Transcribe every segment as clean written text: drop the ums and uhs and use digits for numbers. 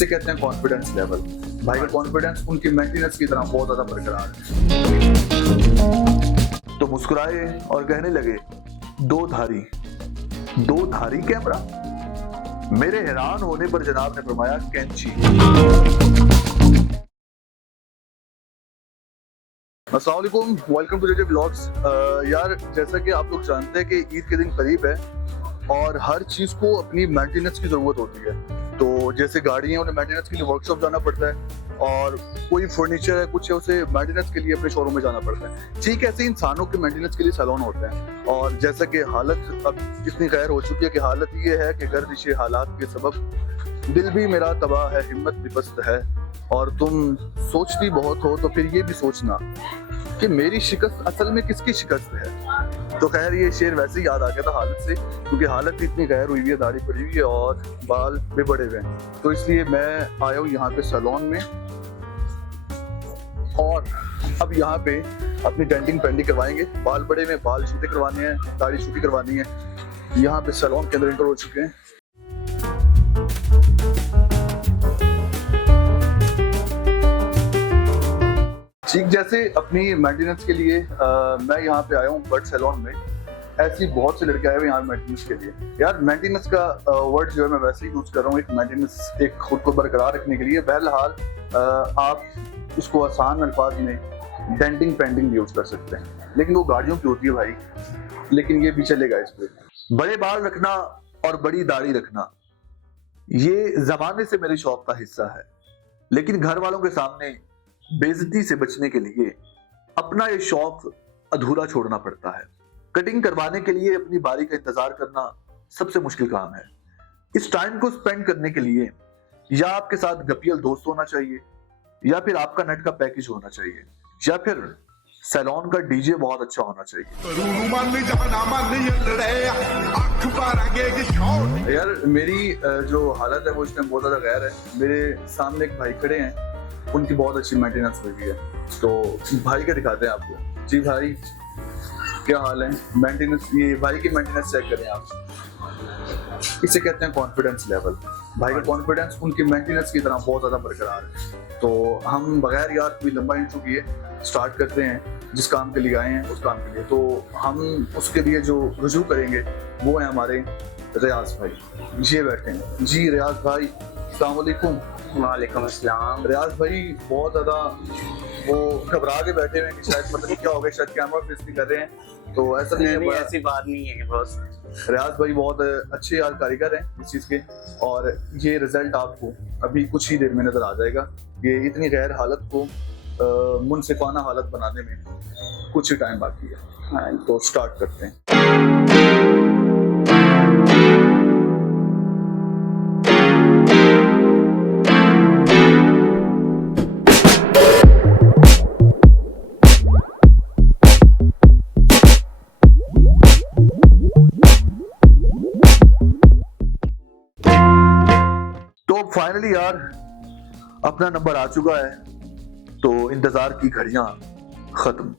इसे कहते हैं कॉन्फिडेंस लेवल। भाई का कॉन्फिडेंस उनकी मेंटेनेंस की तरह बहुत ज्यादा बरकरार है। तो मुस्कुराए और कहने लगे, दो धारी कैमरा। मेरे हैरान होने पर जनाब ने फरमाया, कैंची। अस्सलाम वालेकुम, वेलकम टू जेजे व्लॉग्स। यार जैसा कि आप लोग जानते हैं कि ईद के दिन करीब है और हर चीज़ को अपनी मेंटेनेंस की ज़रूरत होती है। तो जैसे गाड़ियाँ, उन्हें मेंटेनेंस के लिए वर्कशॉप जाना पड़ता है, और कोई फर्नीचर है, कुछ है, उसे मेंटेनेंस के लिए अपने शोरूम में जाना पड़ता है। ठीक ऐसे इंसानों के मेंटेनेंस के लिए सैलून होते हैं। और जैसा कि हालत अब इतनी गैर हो चुकी है कि हालत ये है कि गर्दिशे हालात के सबब दिल भी मेरा तबाह है, हिम्मत भी पस्त है, और तुम सोचती बहुत हो तो फिर ये भी सोचना कि मेरी शिकस्त असल में किसकी शिकस्त है। तो खैर ये शेर वैसे ही याद आ गया था हालत से, क्योंकि हालत इतनी गैर हुई है, दाढ़ी पड़ी हुई है और बाल भी बड़े हुए हैं। तो इसलिए मैं आया हूँ यहाँ पे सैलून में, और अब यहाँ पे अपनी डेंटिंग पेंटिंग करवाएंगे। बाल बड़े में, बाल छूटे करवाने हैं, दाढ़ी छूटी करवानी है। यहाँ पे सैलून के अंदर एंटर हो चुके हैं। ठीक जैसे अपनी मेंटेनेंस के लिए मैं यहाँ पे आया हूँ बर्ड सैलून में। ऐसी बहुत से लड़के आए हुए यहाँ मेंटेनेंस के लिए। यार मेंटेनेंस का वर्ड जो है मैं वैसे ही यूज कर रहा हूँ, एक मेंटेनेंस, एक खुद को बरकरार रखने के लिए। बहरहाल आप इसको आसान अल्फाज में डेंटिंग पेंटिंग भी यूज कर सकते हैं, लेकिन वो गाड़ियों की होती है भाई, लेकिन ये भी चलेगा इस पे। बड़े बाल रखना और बड़ी दाढ़ी रखना ये जमाने से मेरे शौक का हिस्सा है, लेकिन घर वालों के सामने बेइज्जती से बचने के लिए अपना ये शौक अधूरा छोड़ना पड़ता है। कटिंग करवाने के लिए अपनी बारी का इंतजार करना सबसे मुश्किल काम है। इस टाइम को स्पेंड करने के लिए या आपके साथ गपियल दोस्त होना चाहिए, या फिर आपका नेट का पैकेज होना चाहिए, या फिर सैलून का डीजे बहुत अच्छा होना चाहिए। यार मेरी जो हालत है वो इस टाइम बहुत ज्यादा गैर है। मेरे सामने एक भाई खड़े हैं, उनकी बहुत अच्छी मेंटेनेंस हुई है, तो भाई का दिखाते हैं आपको। जी भाई क्या हाल है? मेंटेनेंस, ये भाई की मेंटेनेंस चेक करें आप। इसे कहते हैं कॉन्फिडेंस लेवल। भाई का कॉन्फिडेंस उनकी मेंटेनेंस की तरह बहुत ज्यादा बरकरार है। तो हम बगैर यार कोई लंबा इंट्रो किए स्टार्ट करते हैं जिस काम के लिए आए हैं उस काम के लिए। तो हम उसके लिए जो रुजू करेंगे वो है हमारे रियाज भाई। ये बैठे हैं जी। रियाज भाई अस्सलाम वालेकुम। वालेकुम अस्सलाम। रियाज भाई बहुत ज्यादा वो घबरा के बैठे हुए हैं कि शायद मतलब क्या हो गया, शायद कैमरा फेस नहीं कर रहे हैं। तो ऐसा नहीं है, ऐसी बात नहीं है बॉस। रियाज भाई बहुत अच्छे यार कारीगर हैं इस चीज़ के, और ये रिजल्ट आपको अभी कुछ ही देर में नजर आ जाएगा। ये इतनी गैर हालत को मुनसिफाना हालत बनाने में कुछ ही टाइम बाकी है। तो स्टार्ट करते हैं। फाइनली यार अपना नंबर आ चुका है, तो इंतजार की घड़ियां खत्म।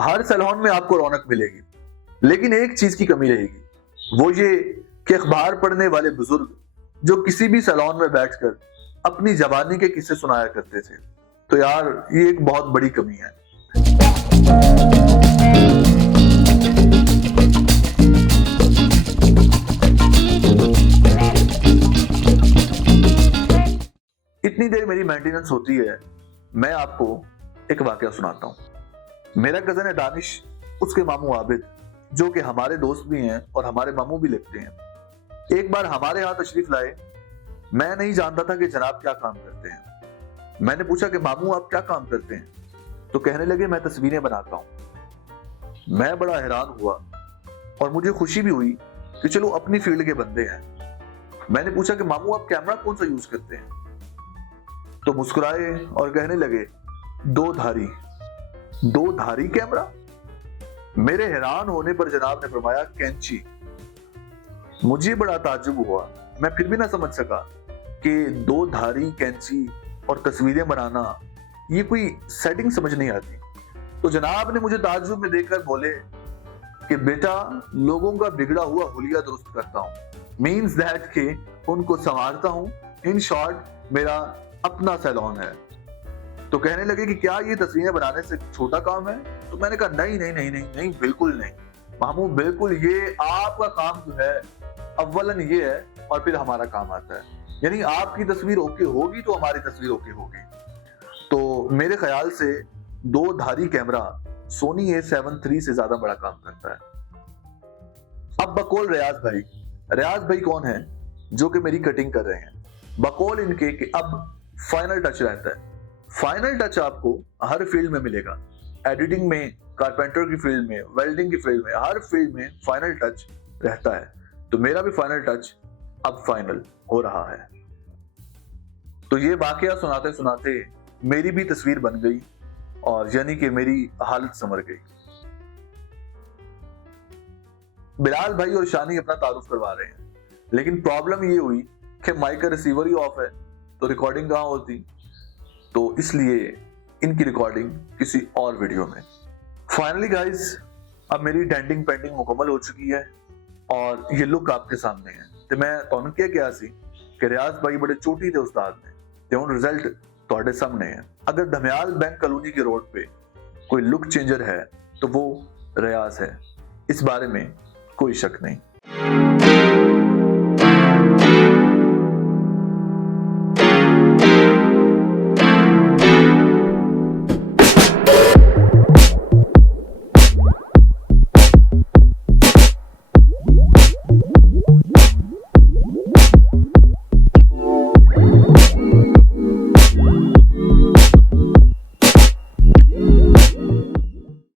हर सैलून में आपको रौनक मिलेगी, लेकिन एक चीज की कमी रहेगी, वो ये कि अखबार पढ़ने वाले बुजुर्ग जो किसी भी सैलून में बैठकर अपनी जवानी के किस्से सुनाया करते थे। तो यार ये एक बहुत बड़ी कमी है। इतनी देर मेरी मेंटेनेंस होती है, मैं आपको एक वाकया सुनाता हूँ। मेरा कजन है दानिश, उसके मामू आबिद, जो कि हमारे दोस्त भी हैं और हमारे मामू भी लगते हैं। एक बार हमारे यहाँ तशरीफ लाए। मैं नहीं जानता था कि जनाब क्या काम करते हैं। मैंने पूछा कि मामू आप क्या काम करते हैं? तो कहने लगे मैं तस्वीरें बनाता हूं। मैं बड़ा हैरान हुआ और मुझे खुशी भी हुई कि चलो अपनी फील्ड के बंदे हैं। मैंने पूछा कि मामू आप कैमरा कौन सा यूज करते हैं? तो मुस्कुराए और कहने लगे दो धारी कैमरा। मेरे हैरान होने पर जनाब ने फरमाया कैंची। मुझे बड़ा ताज्जुब हुआ। मैं फिर भी ना समझ सका कि 2 धारी कैंची और तस्वीरें बनाना ये कोई सेटिंग समझ नहीं आती। तो जनाब ने मुझे ताज्जुब में देखकर बोले कि बेटा लोगों का बिगड़ा हुआ हुलिया दुरुस्त करता हूँ, मीन्स दैट कि उनको संवारता हूँ। इन शॉर्ट मेरा अपना सैलून है। तो कहने लगे कि क्या ये तस्वीरें बनाने से छोटा काम है? तो मैंने कहा नहीं नहीं नहीं नहीं नहीं बिल्कुल नहीं मामू, बिल्कुल ये आपका काम जो है अव्वलन ये है और फिर हमारा काम आता है। यानी आपकी तस्वीर ओके होगी तो हमारी तस्वीर ओके होगी। तो मेरे ख्याल से 2 धारी कैमरा सोनी A7 III से ज्यादा बड़ा काम करता है। अब बकौल रियाज भाई कौन है जो कि मेरी कटिंग कर रहे हैं? बकौल इनके कि अब फाइनल टच रहता है। फाइनल टच आपको हर फील्ड में मिलेगा, एडिटिंग में, कारपेंटर की फील्ड में, वेल्डिंग की फील्ड में, हर फील्ड में फाइनल टच रहता है। तो मेरा भी फाइनल टच अब फाइनल हो रहा है। तो ये वाकया सुनाते सुनाते मेरी भी तस्वीर बन गई और यानी कि मेरी हालत संवर गई। बिलाल भाई और शानी अपना तारुफ करवा रहे हैं, लेकिन प्रॉब्लम ये हुई कि माइक का रिसीवर ही ऑफ है तो रिकॉर्डिंग कहाँ होती। तो इसलिए इनकी रिकॉर्डिंग किसी और वीडियो में। फाइनली गाइस अब मेरी डेंटिंग पेंटिंग मुकम्मल हो चुकी है और ये लुक आपके सामने है। तो मैं तुहानू क्या कहा सी कि रियाज भाई बड़े चोटी थे उस्ताद ने, ते हुण रिजल्ट तुहाडे सामने है। अगर धमियाल बैंक कॉलोनी के रोड पे कोई लुक चेंजर है तो वो रियाज है, इस बारे में कोई शक नहीं।